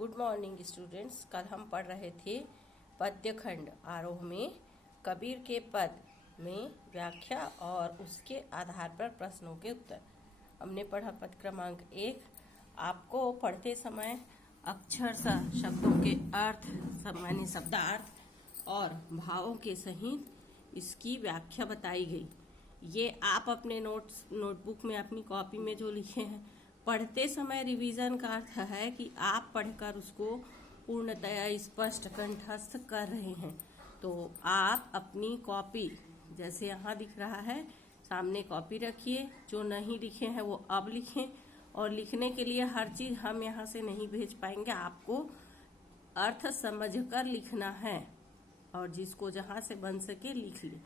Good morning students. कल हम पढ़ रहे थे पद्य खंड आरोह में कबीर के पद में व्याख्या और उसके आधार पर प्रश्नों के उत्तर। हमने पढ़ा पद क्रमांक 1। आपको पढ़ते समय अक्षरशः शब्दों के अर्थ, सामान्य शब्दार्थ और भावों के सहित इसकी व्याख्या बताई गई। ये आप अपने नोटबुक में, अपनी कॉपी में जो लिखे हैं, पढ़ते समय रिवीजन का अर्थ है कि आप पढ़कर उसको पूर्णतया स्पष्ट कंठस्थ कर रहे हैं। तो आप अपनी कॉपी, जैसे यहाँ दिख रहा है, सामने कॉपी रखिए। जो नहीं लिखे हैं वो अब लिखें। और लिखने के लिए हर चीज हम यहाँ से नहीं भेज पाएंगे, आपको अर्थ समझकर लिखना है और जिसको जहाँ से बन सके लिख ले,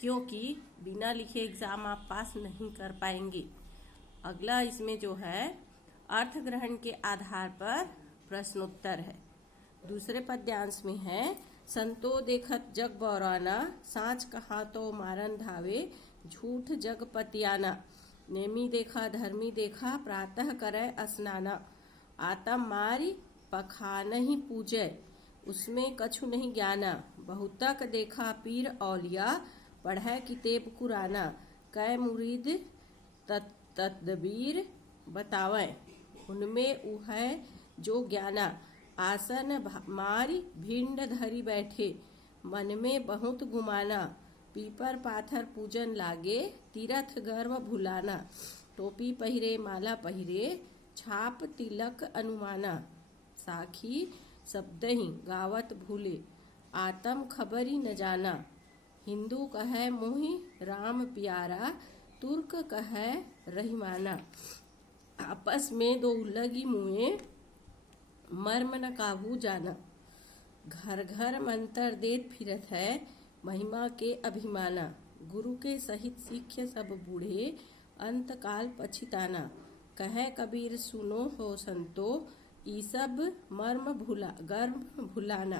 क्योंकि बिना लिखे एग्जाम आप पास नहीं कर पाएंगे। अगला इसमें जो है अर्थ ग्रहण के आधार पर प्रश्नोत्तर है। दूसरे पद्यांश में है, संतो देखत जग बौराना, साँच कहा तो मारन धावे, झूठ जग पतियाना, नेमी देखा धर्मी देखा, प्रातः करे स्नाना, आतम मारी पखान ही पूजय, उसमें कछु नहीं ज्ञाना, बहुतक देखा पीर औलिया, पढ़ै किताब कुराना, कै मुरीद तदबीर बतावे, उनमें ऊ है जो ज्ञाना, आसन मारी भिंड धरी बैठे, मन में बहुत गुमाना, पीपर पाथर पूजन लागे, तीरथ गर्व भुलाना, टोपी पहिरे माला पहिरे, छाप तिलक अनुमाना, साखी शब्दहि गावत भूले, आतम खबरी न जाना, हिंदू कहे मोहि राम प्यारा, तुर्क कहे रहीमाना, आपस में दो लगी मुए, मर्म न काहू जाना, घर घर मंत्र देत फिरत है, महिमा के अभिमाना, गुरु के सहित सीख्य सब बूढ़े, अंत काल पछिताना, कहे कबीर सुनो हो संतो, ई सब मर्म गर्म भुलाना,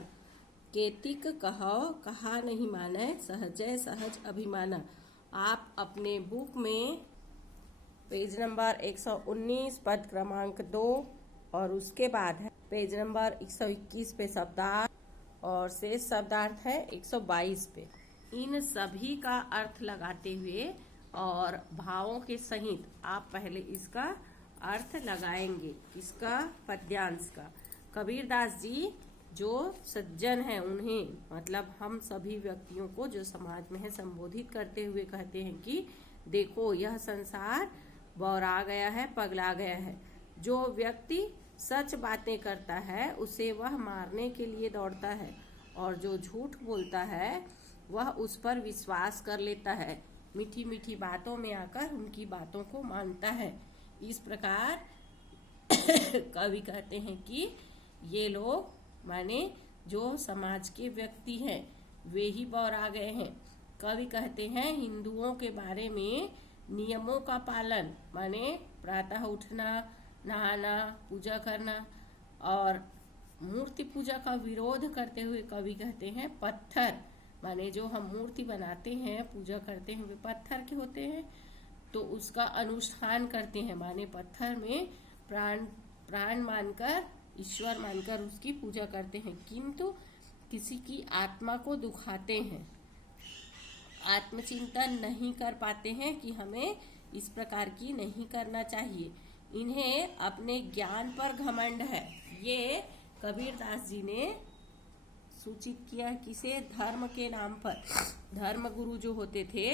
केतिक कहो कहा नहीं माने, सहजय सहज अभिमाना। आप अपने बुक में पेज नंबर 119 पद क्रमांक 2 और उसके बाद है पेज नंबर 121 पे शब्दार्थ और शेष शब्दार्थ है 122 पे। इन सभी का अर्थ लगाते हुए और भावों के सहित आप पहले इसका अर्थ लगाएंगे। इसका पद्यांश का कबीरदास जी जो सज्जन हैं उन्हें, मतलब हम सभी व्यक्तियों को जो समाज में है, संबोधित करते हुए कहते हैं कि देखो यह संसार बौरा गया है, पगला गया है। जो व्यक्ति सच बातें करता है उसे वह मारने के लिए दौड़ता है, और जो झूठ बोलता है वह उस पर विश्वास कर लेता है, मीठी मीठी बातों में आकर उनकी बातों को मानता है। इस प्रकार कवि कहते हैं कि ये लोग, माने जो समाज के व्यक्ति हैं, वे ही बौरा गए हैं। कवि कहते हैं हिंदुओं के बारे में नियमों का पालन, माने प्रातः उठना, नहाना, पूजा करना, और मूर्ति पूजा का विरोध करते हुए कवि कहते हैं पत्थर, माने जो हम मूर्ति बनाते हैं, पूजा करते हैं, वे पत्थर के होते हैं, तो उसका अनुष्ठान करते हैं, माने पत्थर में प्राण मानकर, ईश्वर मानकर उसकी पूजा करते हैं, किंतु किसी की आत्मा को दुखाते हैं, आत्मचिंतन नहीं कर पाते हैं कि हमें इस प्रकार की नहीं करना चाहिए। इन्हें अपने ज्ञान पर घमंड है। ये कबीरदास जी ने सूचित किया किसे? धर्म के नाम पर। धर्म गुरु जो होते थे,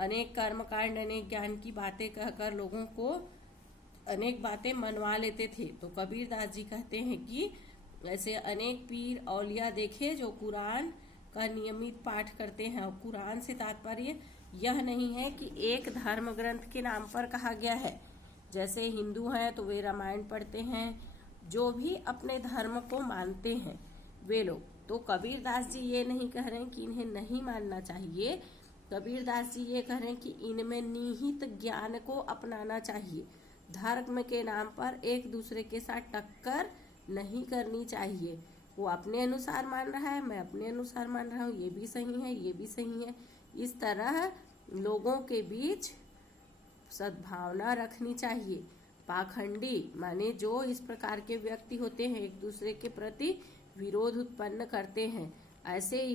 अनेक कर्मकांड, अनेक ज्ञान की बातें कहकर लोगों को अनेक बातें मनवा लेते थे। तो कबीरदास जी कहते हैं कि ऐसे अनेक पीर औलिया देखे जो कुरान का नियमित पाठ करते हैं। और कुरान से तात्पर्य यह नहीं है कि एक धर्म ग्रंथ के नाम पर कहा गया है। जैसे हिंदू हैं तो वे रामायण पढ़ते हैं, जो भी अपने धर्म को मानते हैं वे लोग। तो कबीरदास जी ये नहीं कह रहे हैं कि इन्हें नहीं मानना चाहिए। कबीरदास जी ये कह रहे हैं कि इनमें निहित ज्ञान को अपनाना चाहिए। धर्म के नाम पर एक दूसरे के साथ टक्कर नहीं करनी चाहिए। वो अपने अनुसार मान रहा है, मैं अपने अनुसार मान रहा हूँ, ये भी सही है, ये भी सही है। इस तरह लोगों के बीच सद्भावना रखनी चाहिए। पाखंडी माने जो इस प्रकार के व्यक्ति होते हैं, एक दूसरे के प्रति विरोध उत्पन्न करते हैं, ऐसे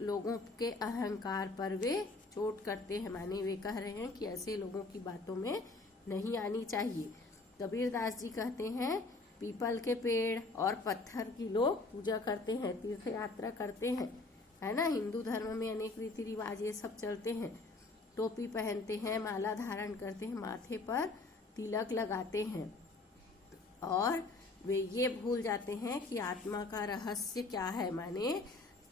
लोगों के अहंकार पर वे चोट करते हैं। माने वे कह रहे हैं कि ऐसे लोगों की बातों में नहीं आनी चाहिए। कबीरदास जी कहते हैं पीपल के पेड़ और पत्थर की लोग पूजा करते हैं, तीर्थ यात्रा करते हैं, है ना। हिंदू धर्म में अनेक रीति रिवाज ये सब चलते हैं। टोपी पहनते हैं, माला धारण करते हैं, माथे पर तिलक लगाते हैं, और वे ये भूल जाते हैं कि आत्मा का रहस्य क्या है। माने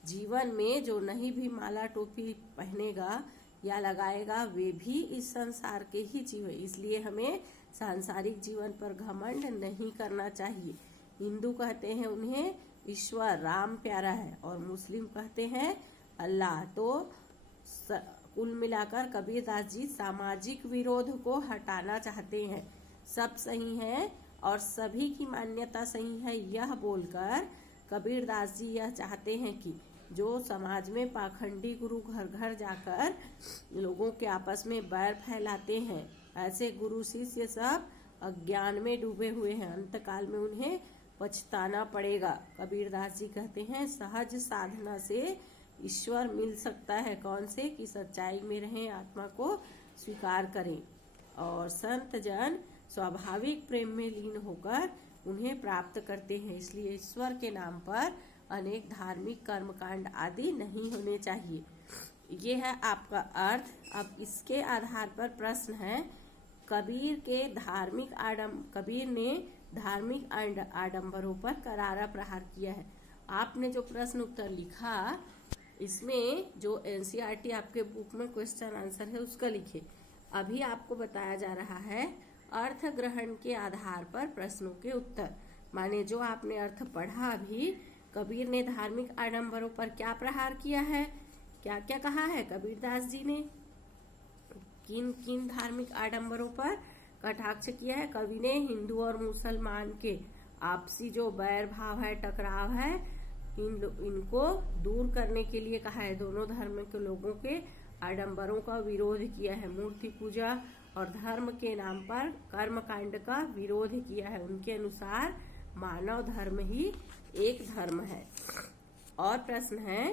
जीवन में जो नहीं भी माला टोपी पहनेगा या लगाएगा वे भी इस संसार के ही जीव है, इसलिए हमें सांसारिक जीवन पर घमंड नहीं करना चाहिए। हिंदू कहते हैं उन्हें ईश्वर राम प्यारा है, और मुस्लिम कहते हैं अल्लाह। तो कुल मिलाकर कबीरदास जी सामाजिक विरोध को हटाना चाहते हैं। सब सही है और सभी की मान्यता सही है, यह बोलकर कबीरदास जी यह चाहते हैं कि जो समाज में पाखंडी गुरु घर घर जाकर लोगों के आपस में बैर फैलाते हैं, ऐसे गुरु शिष्य सब अज्ञान में डूबे हुए हैं, अंतकाल में उन्हें पछताना पड़ेगा। कबीरदास जी कहते हैं सहज साधना से ईश्वर मिल सकता है। कौन से? कि सच्चाई में रहें, आत्मा को स्वीकार करें, और संत जन स्वाभाविक प्रेम में लीन होकर उन्हें प्राप्त करते हैं। इसलिए ईश्वर के नाम पर अनेक धार्मिक कर्मकांड आदि नहीं होने चाहिए। ये है आपका अर्थ। अब इसके आधार पर प्रश्न है, कबीर ने धार्मिक आडंबरों पर करारा प्रहार किया है। आपने जो प्रश्न उत्तर लिखा इसमें जो एनसीईआरटी आपके बुक में क्वेश्चन आंसर है उसका लिखे। अभी आपको बताया जा रहा है अर्थ ग्रहण के आधार पर प्रश्नों के उत्तर। माने जो आपने अर्थ पढ़ा अभी, कबीर ने धार्मिक आडंबरों पर क्या प्रहार किया है, क्या क्या कहा है कबीरदास जी ने, किन किन धार्मिक आडंबरों पर कटाक्ष किया है। कवि ने हिंदू और मुसलमान के आपसी जो बैर भाव है, टकराव है, इनको दूर करने के लिए कहा है। दोनों धर्म के लोगों के आडंबरों का विरोध किया है। मूर्ति पूजा और धर्म के नाम पर कर्मकांड का विरोध किया है। उनके अनुसार मानव धर्म ही एक धर्म है। और प्रश्न है,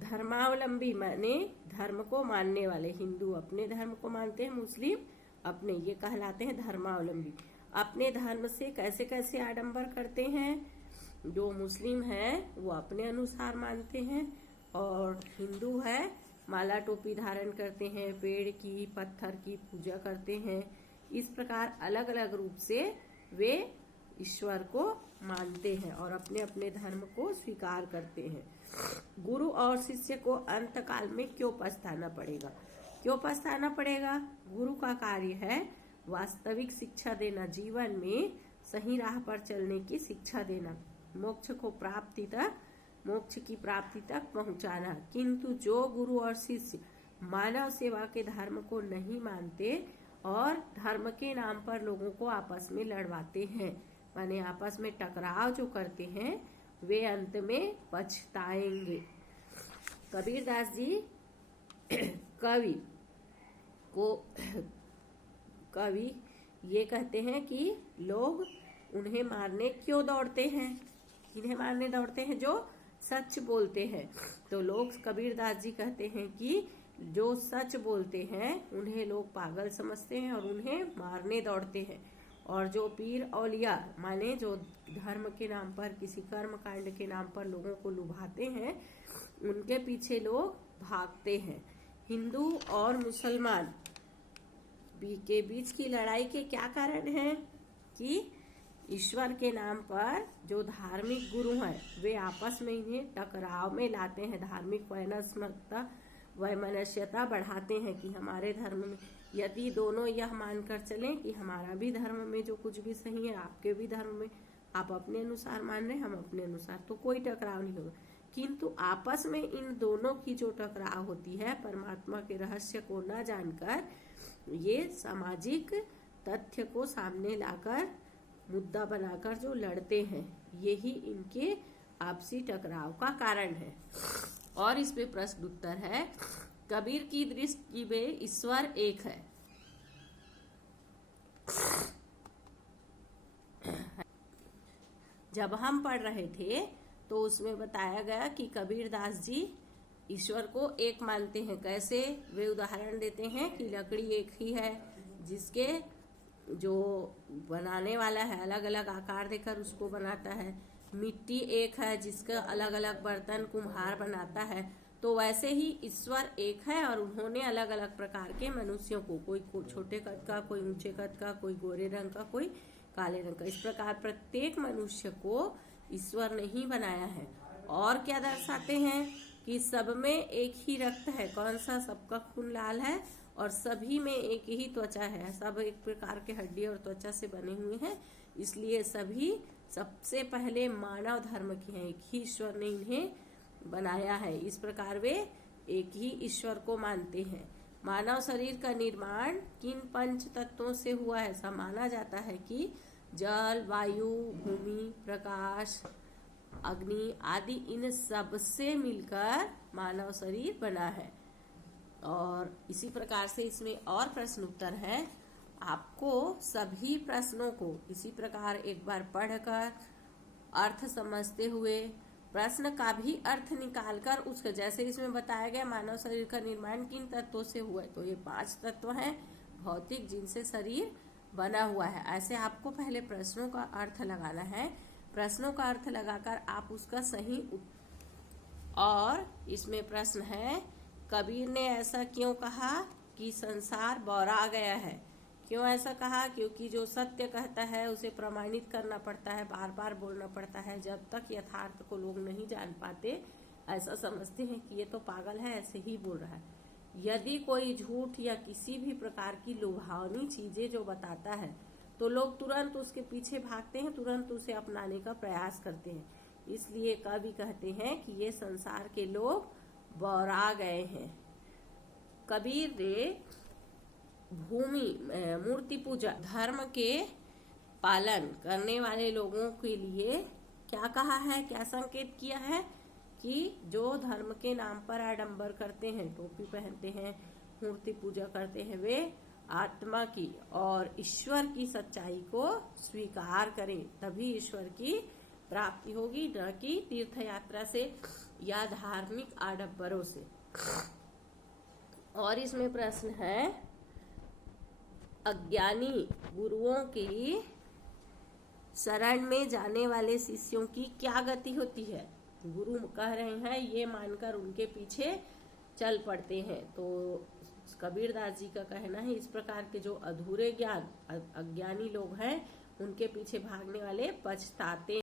धर्मावलंबी माने धर्म को मानने वाले। हिंदू अपने धर्म को मानते हैं, मुस्लिम अपने, ये कहलाते हैं धर्मावलंबी। अपने धर्म से कैसे कैसे आडंबर करते हैं। जो मुस्लिम है वो अपने अनुसार मानते हैं, और हिंदू है माला टोपी धारण करते हैं, पेड़ की पत्थर की पूजा करते हैं। इस प्रकार अलग अलग रूप से वे ईश्वर को मानते हैं और अपने अपने धर्म को स्वीकार करते हैं। गुरु और शिष्य को अंत काल में क्यों पछताना पड़ेगा? क्यों पछताना पड़ेगा? गुरु का कार्य है वास्तविक शिक्षा देना, जीवन में सही राह पर चलने की शिक्षा देना, मोक्ष की प्राप्ति तक पहुंचाना। किंतु जो गुरु और शिष्य मानव सेवा के धर्म को नहीं मानते और धर्म के नाम पर लोगों को आपस में लड़वाते हैं, माने आपस में टकराव जो करते हैं, वे अंत में पछताएंगे। कबीरदास जी कवि ये कहते हैं कि लोग उन्हें मारने क्यों दौड़ते हैं। किन्हें मारने दौड़ते हैं? जो सच बोलते हैं। तो लोग, कबीरदास जी कहते हैं कि जो सच बोलते हैं उन्हें लोग पागल समझते हैं और उन्हें मारने दौड़ते हैं। और जो पीर औलिया माने जो धर्म के नाम पर, किसी कर्म कांड के नाम पर लोगों को लुभाते हैं, उनके पीछे लोग भागते हैं। हिंदू और मुसलमान के बीच की लड़ाई के क्या कारण है? कि ईश्वर के नाम पर जो धार्मिक गुरु हैं वे आपस में इन्हें टकराव में लाते हैं। धार्मिक वैमनस्यता बढ़ाते हैं कि हमारे धर्म में, यदि दोनों यह मानकर चलें कि हमारा भी धर्म में जो कुछ भी सही है, आपके भी धर्म में आप अपने अनुसार मान रहे हैं, हम अपने अनुसार, तो कोई टकराव नहीं होगा। किंतु आपस में इन दोनों की जो टकराव होती है, परमात्मा के रहस्य को न जानकर, ये सामाजिक तथ्य को सामने लाकर मुद्दा बनाकर जो लड़ते हैं, यही इनके आपसी टकराव का कारण है। और इस पे प्रश्न उत्तर है, कबीर की दृष्टि में ईश्वर एक है। जब हम पढ़ रहे थे तो उसमें बताया गया कि कबीरदास जी ईश्वर को एक मानते हैं। कैसे? वे उदाहरण देते हैं कि लकड़ी एक ही है, जिसके जो बनाने वाला है अलग अलग आकार देकर उसको बनाता है। मिट्टी एक है, जिसका अलग अलग बर्तन कुम्हार बनाता है। तो वैसे ही ईश्वर एक है और उन्होंने अलग अलग प्रकार के मनुष्यों को, कोई छोटे कद का, कोई ऊंचे कद का, कोई गोरे रंग का, कोई काले रंग का, इस प्रकार प्रत्येक मनुष्य को ईश्वर ने ही बनाया है। और क्या दर्शाते हैं कि सब में एक ही रक्त है। कौन सा? सबका खून लाल है और सभी में एक ही त्वचा है। सब एक प्रकार के हड्डी और त्वचा से बने हुए हैं, इसलिए सभी सबसे पहले मानव धर्म के हैं। एक ही ईश्वर ने इन्हें बनाया है। इस प्रकार वे एक ही ईश्वर को मानते हैं। मानव शरीर का निर्माण किन पंच तत्वों से हुआ है? ऐसा माना जाता है कि जल, वायु, भूमि, प्रकाश, अग्नि आदि इन सब से मिलकर मानव शरीर बना है। और इसी प्रकार से इसमें और प्रश्न उत्तर है। आपको सभी प्रश्नों को इसी प्रकार एक बार पढ़कर अर्थ समझते हुए प्रश्न का भी अर्थ निकालकर उसका, जैसे इसमें बताया गया मानव शरीर का निर्माण किन तत्वों से हुआ है, तो ये 5 तत्व हैं भौतिक जिनसे शरीर बना हुआ है। ऐसे आपको पहले प्रश्नों का अर्थ लगाना है। प्रश्नों का अर्थ लगाकर आप उसका सही और इसमें प्रश्न है, कबीर ने ऐसा क्यों कहा कि संसार बौरा गया है? क्यों ऐसा कहा? क्योंकि जो सत्य कहता है उसे प्रमाणित करना पड़ता है, बार बार बोलना पड़ता है। जब तक यथार्थ को लोग नहीं जान पाते, ऐसा समझते हैं कि ये तो पागल है, ऐसे ही बोल रहा है। यदि कोई झूठ या किसी भी प्रकार की लुभावनी चीजें जो बताता है तो लोग तुरंत उसके पीछे भागते हैं, तुरंत उसे अपनाने का प्रयास करते हैं। इसलिए कवि कहते हैं कि ये संसार के लोग बौरा गए हैं। कबीर ने मूर्ति पूजा धर्म के पालन करने वाले लोगों के लिए क्या कहा है, क्या संकेत किया है कि जो धर्म के नाम पर आडंबर करते हैं, टोपी पहनते हैं, मूर्ति पूजा करते हैं, वे आत्मा की और ईश्वर की सच्चाई को स्वीकार करें, तभी ईश्वर की प्राप्ति होगी, न कि तीर्थ यात्रा से या धार्मिक आडंबरों से। और इसमें प्रश्न है, अज्ञानी गुरुओं की शरण में जाने वाले शिष्यों की क्या गति होती है? गुरु कह रहे हैं ये मानकर उनके पीछे चल पड़ते हैं। तो कबीरदास जी का कहना है इस प्रकार के जो अधूरे ज्ञान अज्ञानी लोग हैं उनके पीछे भागने वाले पछताते